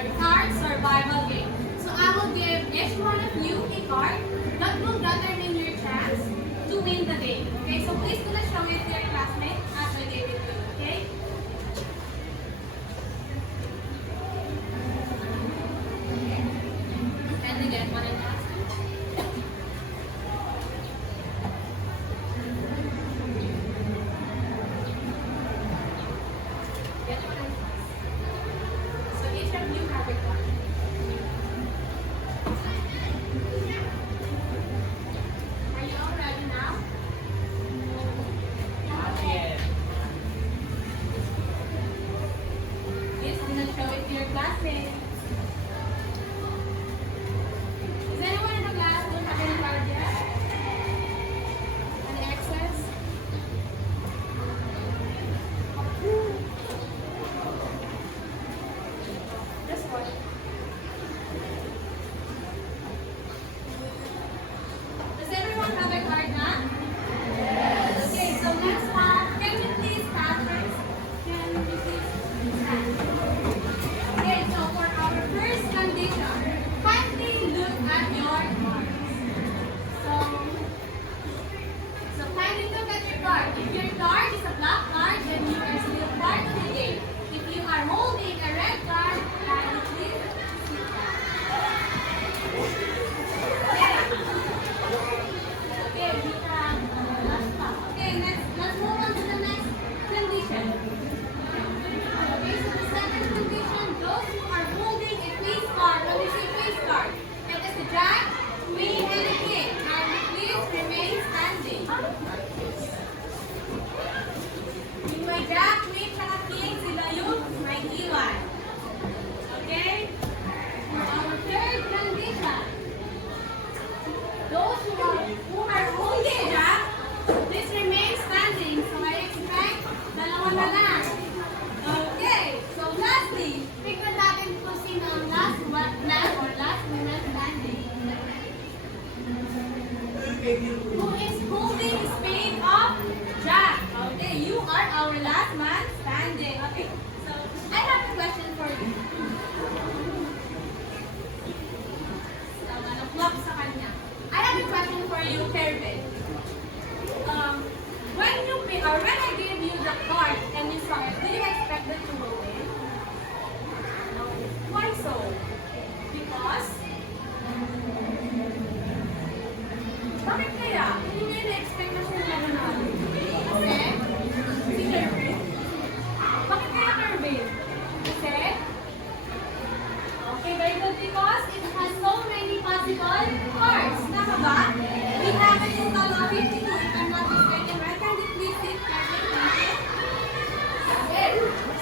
our card survival game. So I will give each one of you a card that will determine your chance to win the game. Okay, so please do not show it to your classmates as I gave it to you. Okay? And again, one and a half. So each of you have a card. Are you all ready now? Please do not show it to your classmates. Is anyone in the class who have any card yet? Any excess? Just one. Does everyone have a card now? Okay, so next one. Can you please stand first? Can you please stand? Okay, so for our first condition, kindly look at your cards. So kindly look at your card. If your card is a black card, then you are still part of the game. If you are holding a red card, kindly please sit down. Okay, we have last one. Okay, let's move on to the next condition. Okay, so the second condition, those who are holding a face card, when we say face card, it is the jack, queen, and the king. And please remain standing. Yung may jack, queen, tsaka king, sila yung may iwan. Okay? For our third condition, those who are holding jack, please remain standing. So I expect dalawa na lang. Okay, so lastly, tignan natin kung sino ang last woman standing. Who is holding spade of jack? Okay, you are our last man standing. Okay, so I have a question for you. Flop sa kanya. I have a question for you, Kervin. When I gave you the card and you saw it, did you expect that you will win? No. Why so? Because? Bakit kaya? Hindi niya na-expect na siya mananalo. Kasi? Si Kervin? Bakit kaya Kervin? Kasi? Okay, very good. Because it has so many possible cards. Tama ba? We have a total of 52 if I'm not mistaken. Right? Can you please sit Kervin? Okay.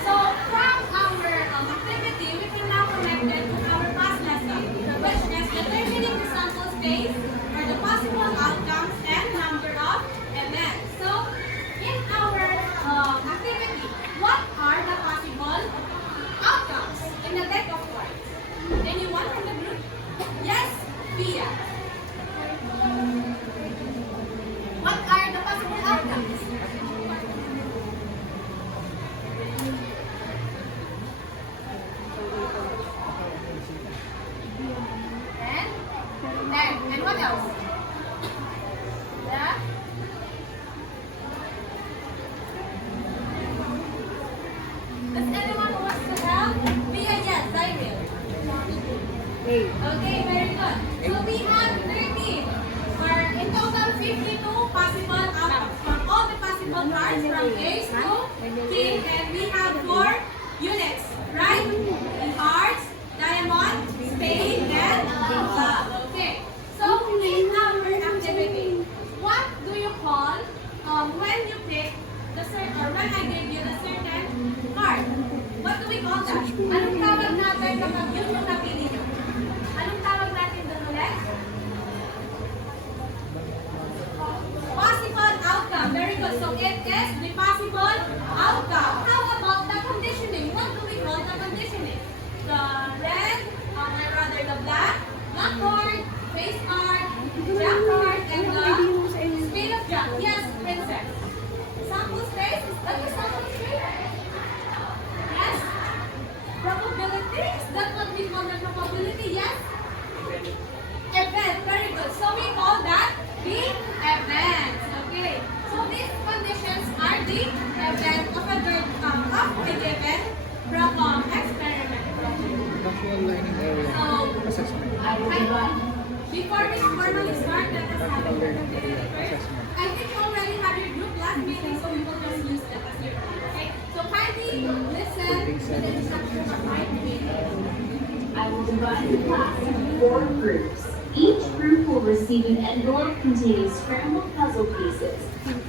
So, from our activity, we can now connect it to our past lesson, which is determining the sample space or the possible outcomes and number of events. So, in our activity, what are the possible outcomes in the deck of cards? Anyone from the group? Yes, Pia. What are the possible outcomes? And what else? Yeah? Does anyone who wants to help? Pia, yes, I will. Okay, very good. So we have 13 or in total 52 possible outcomes from all the possible cards from ace to king, and we have 4 units, right? The hearts, diamond, spade, and club. Okay. So in Lining area. So, Assessment. before we formally start, let us have a Practical group learning area. activity first. Assessment. I think you already have your group last meeting, so we will just use that as your group, okay? So kindly listen to the instructions of my meeting. I will divide the class into 4 groups. Each group will receive an envelope containing scrambled puzzle pieces.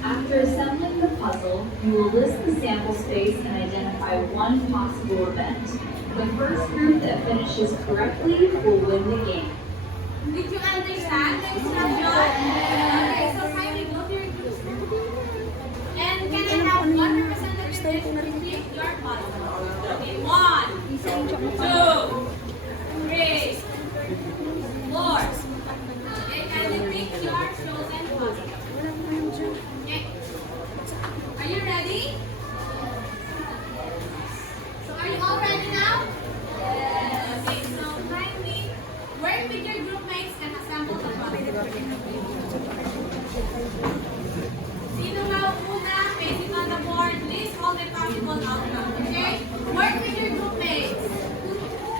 After assembling the puzzle, you will list the sample space and identify one possible event. The first group that finishes correctly will win the game. Did you understand the instruction? Okay, so kindly go to your group. And can I have one representative to complete your puzzle? Okay, 1, 2, 3, 4. Okay, kindly pick your chosen puzzle. Okay. Are you ready? So are you all ready now? Yes. Okay, so kindly work with your group mates and assemble the puzzle. Sino na una, facing on the board, list all the possible outcomes, okay? Work with your group mates.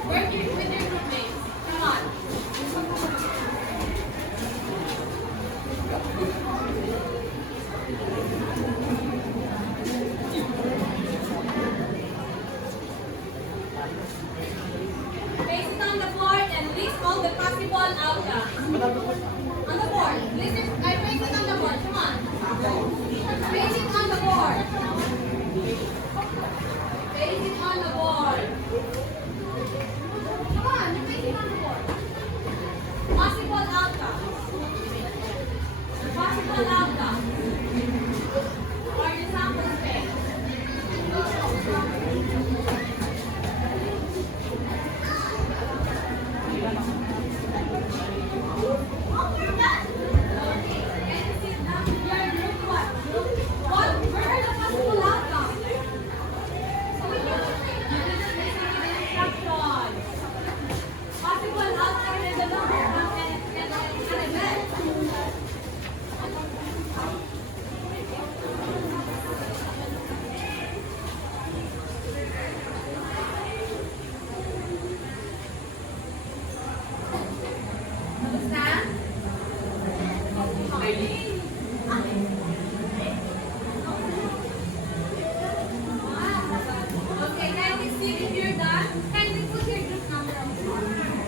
Work with your group mates. Come on. Face it on the board and list all the possible outcomes. On the board. List it, face it on the board. Come on. Face it on the board. Face it on the board. Come on, you face it on the board. Possible outcomes. Possible outcomes. Or your sample space. Understand? Okay, kindly see if you're done. Kindly put your group number on the board.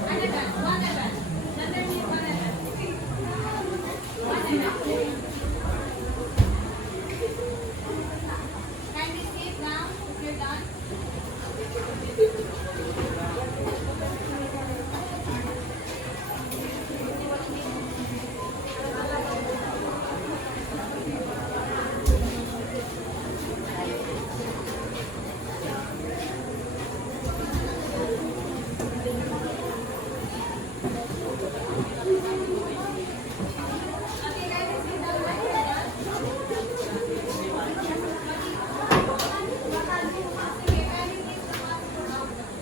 An event, one event. Underneath one event. One event. Kindly sit down if you're done. Okay, kindly sit down when you're done. Okay, kindly list the possible outcomes.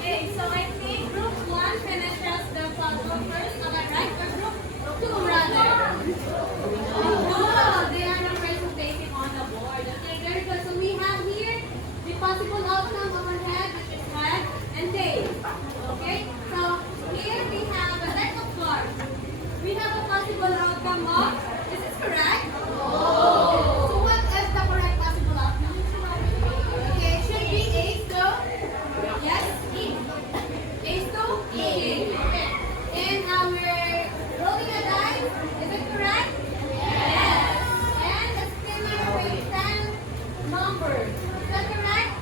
Okay, so I think group 1 finishes the puzzle first. Am I right? Or group 2 rather? Oh, they are the first facing on the board. Okay, very good. So we have here the possible outcome of our head, which is head and tail. Okay, so here we have a deck of cards. We have a possible outcome of, is this correct? So what is the correct possible outcome? Okay, it should be ace to, yes, E. Ace to E. Okay. And we're rolling a dice. Is it correct? Yes. And the spinning with 10 numbers. Is that correct?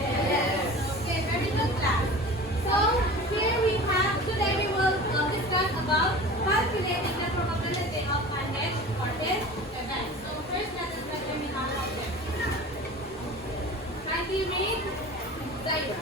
Yes. Okay, very good class. So here we have, today we will discuss about calculating the probability of an edge or this event. So first let us determine our object. Kindly read Zaira.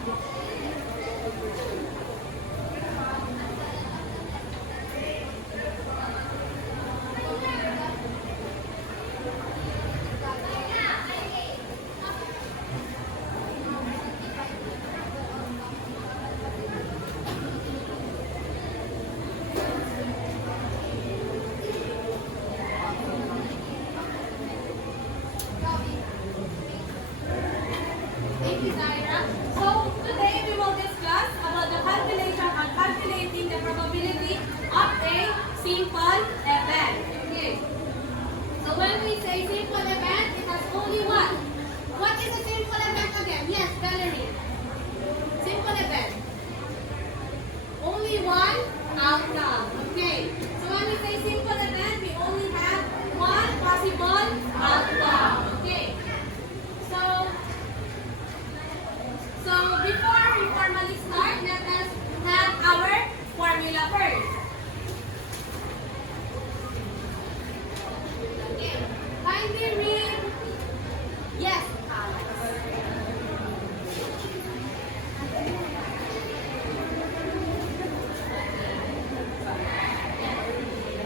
Thank you, Zaira. So today we will discuss about the calculation and calculating the probability of a simple event. Okay. So when we say simple event, it has only one. What is a simple event again? Yes, Valerie. Simple event. Only one outcome. Okay. So when we say simple event, we only have one possible outcome. Okay. So before we formally start, let us have our formula first. Okay. Kindly read. Yes, Alex.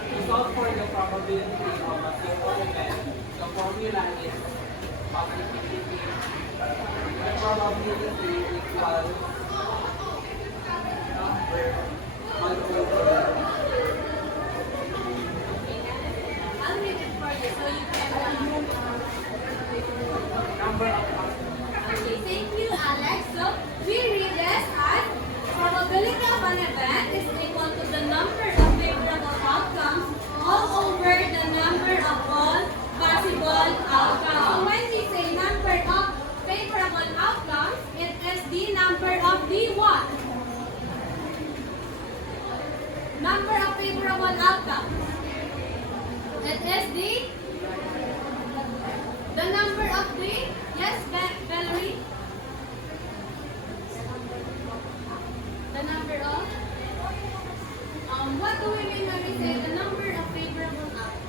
To solve for the probability of a simple event, the formula is probability. The probability equals number multiplied. I'll read it for you so you can. Number of Okay, thank you, Alex. So we read this as probability of an event is equal to the number of favorable outcomes all over the number of all possible outcomes. So when we say number of favorable outcomes, it is the number of the what? Number of favorable outcomes. It is the number of the, yes, Valerie? The number of, what do we mean when we say the number of favorable outcomes?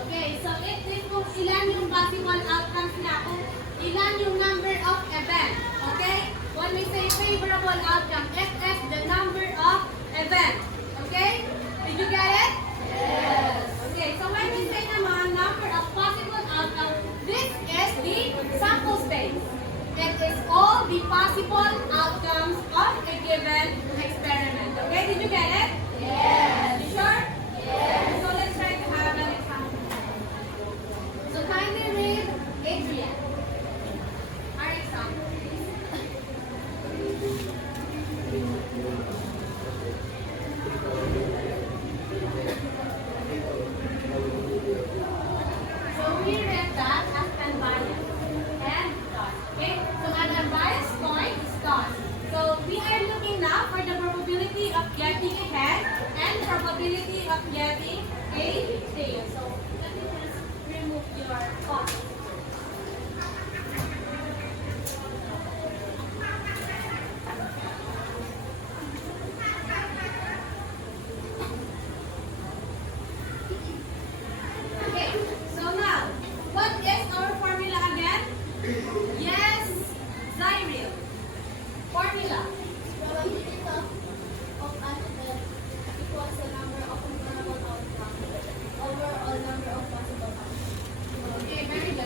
Okay, so it is kung ilan yung possible outcomes na, kung ilan yung number of events. Okay? When we say favorable outcome, it is the number of events. Okay? Did you get it? Yes. Okay, so when we say naman number of possible outcomes, this is the sample space. It is all the possible outcomes of a given experiment. Okay, did you get it? Yes. You sure? Yes. So let's try to have an example. So kindly read Adrian. Our example, please. So we read that as unbiased and toss. Okay? So an unbiased coin is tossed. So we are looking now for the probability of getting a head and probability of getting a tail. So let me just remove your coin. Okay, so now, what is our formula again? Yes, Zyril. Formula. Probability of an event equals the number of favorable outcomes over all number of possible outcomes. Okay, very good.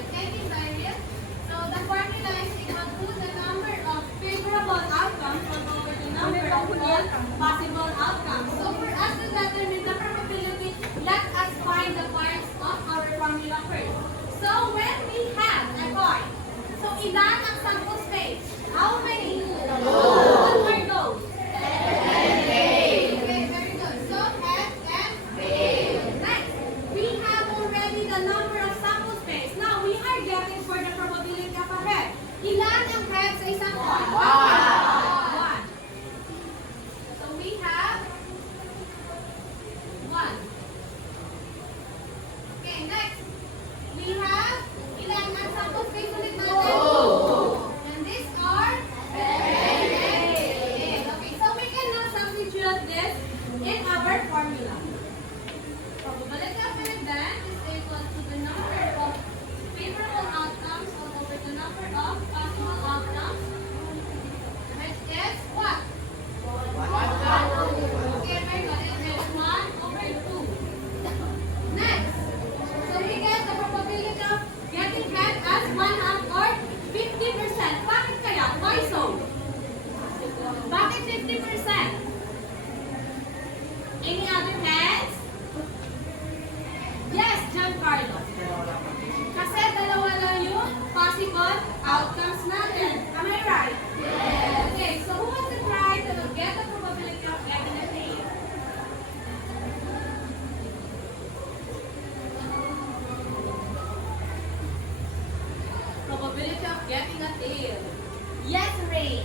rain.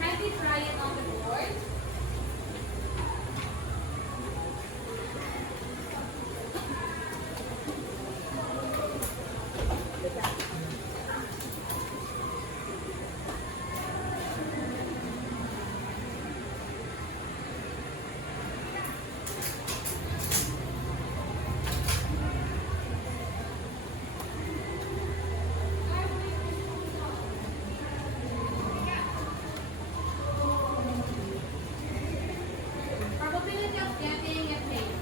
Kindly try it on the board. Probability of getting a plane.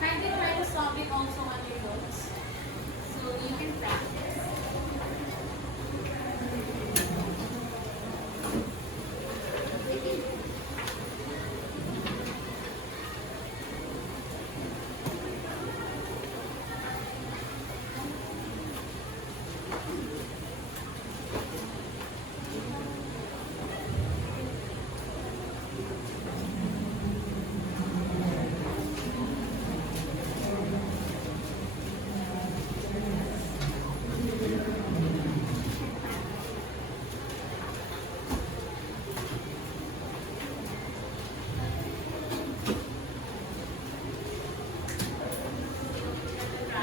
Kindly try to solve it also on your notes so you can practice.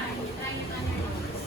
Try it on your notes.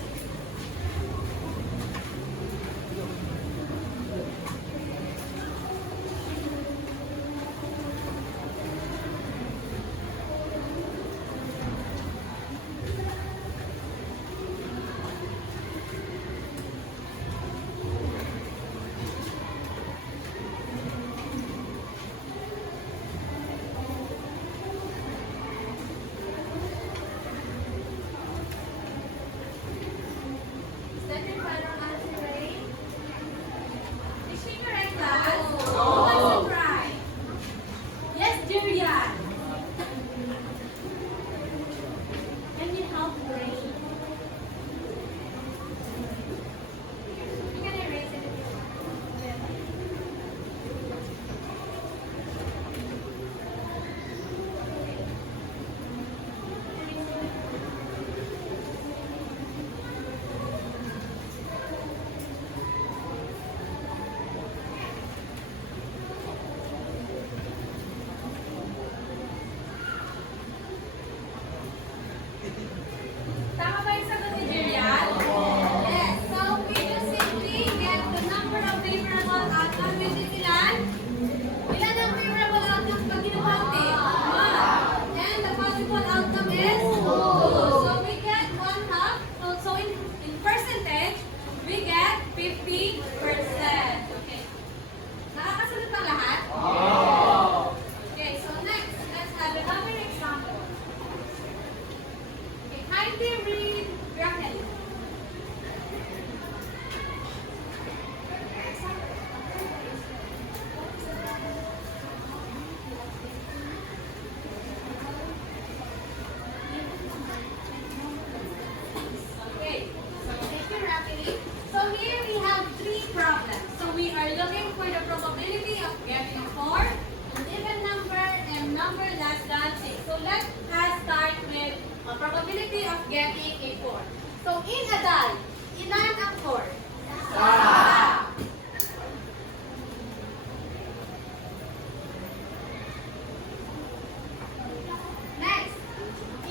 Is that your final answer, Ray? Is she correct, class? Who wants to try? Yes, Julian. Can you help Ray? You can erase it if you want. Tama ba yung sagot ni Julian? Yes. So, we just simply get the number of favorable outcomes, which is ilan? Ilan ang favorable outcomes pag kinukunti? 1. And the possible outcome is 2. So, we get 1/2. So, in percentage, we get 50%. Okay. Nakakasunod ba lahat? Okay, so next, let's have another example. Okay, kindly read Rachel. Okay, so thank you, Rachel. So here we have 3 problems. So we are looking for the probability of getting 4, an even number, and number less than 6. So let us start with a probability of getting a 4. So in a die, ilan ang 4? Next,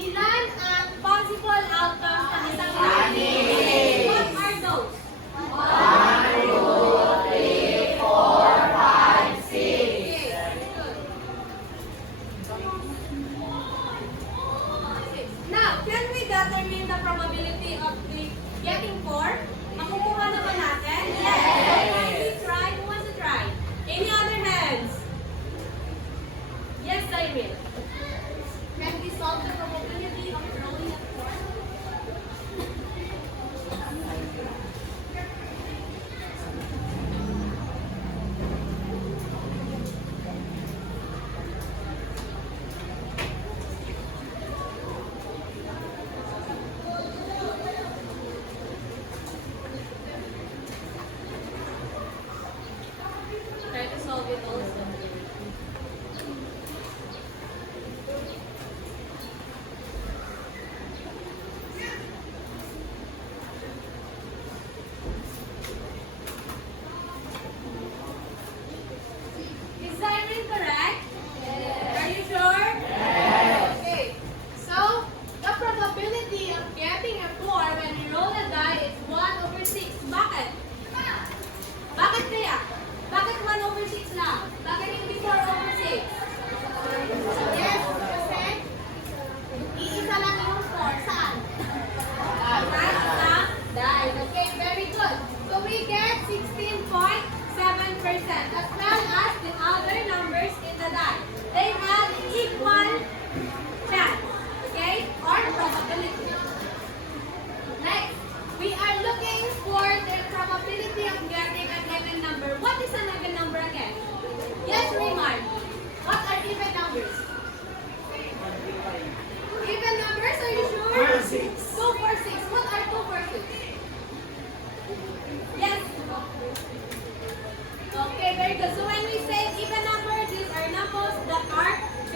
ilan ang possible outcomes ng isang die? What are those? 1, 2, 3, 4, 5, 6. Very good. Now, can we determine the probability of the getting 4? Makukuha na ba natin? Yes! Can we try? Who wants to try? Any other hands? Yes, Cyril. Can we solve the probability of drawing a 4?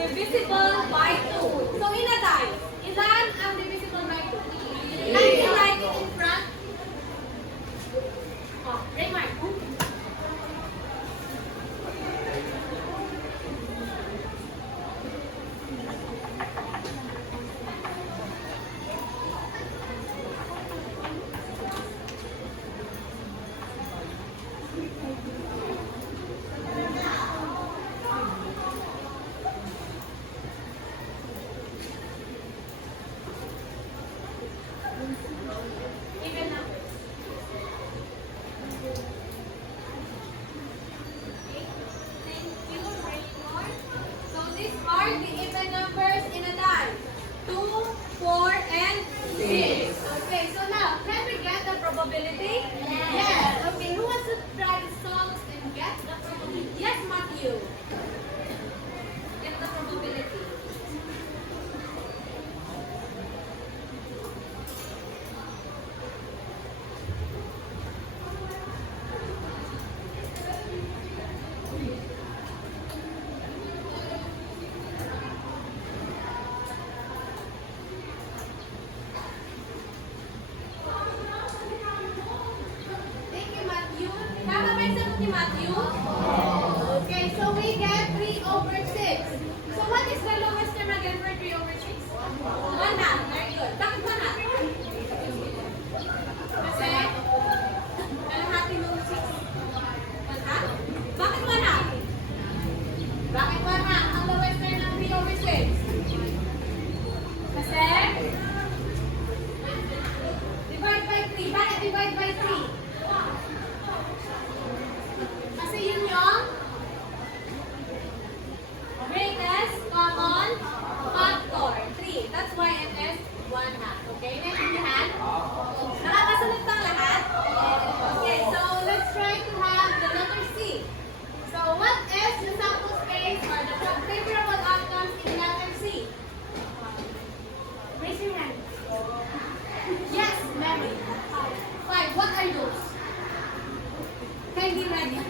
divisible by 2. So inatay, ilan ang divisible by 2? Can you write it in front? Oh, Raymar. Even numbers. Okay, thank you, Raymar. So these are the even numbers in a die. 2, 4, and 6. Okay, so now, can we get the probability? Yes. Okay, who wants to try the solve and get the probability? Yes, Matthew. Get the probability. Thank you, Matthew. Tama ba yung sagot ni Matthew? Okay, so we get 3 over 6. So what is the lowest term again for 3 over 6? 1/2. Very good. Bakit 1/2? Kasi, kalahati ng 6. 1/2? Bakit 1/2? Bakit 1/2? Ang lowest term ng 3 over 6? Kasi, divide by 3. Bakit divide by 3? Kasi yun yung greatest common factor. 3. That's why it is 1/2. Okay? Naintindihan? Nakakasunod bang lahat? Okay, so let's try to have the letter C. So what is the sample space or the favorable outcomes in letter C? Raise your hand. Yes, Mary. 5. What are those? Kindly ready.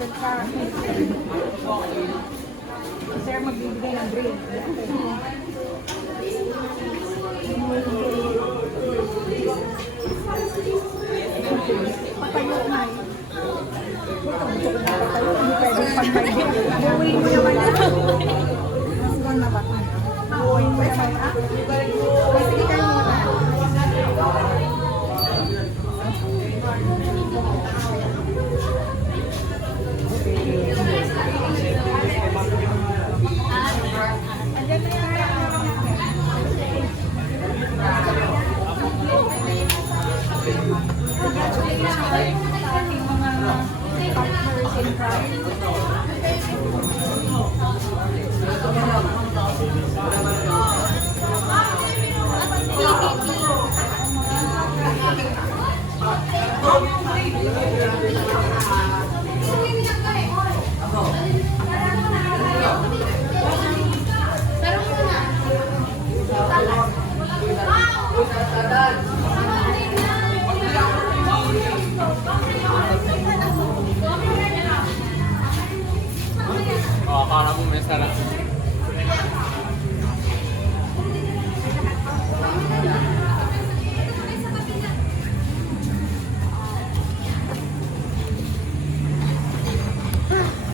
Sir, magbibigay ng drink. Patayo na eh. Patayo, hindi pwede pag-private. Buuin mo naman na. Hanggang na ba? Buuin mo naman na. Sige kayo muna. Andyan na yan. Congratulations sa ating mga partners in crime. Oh, akala mo may sarap.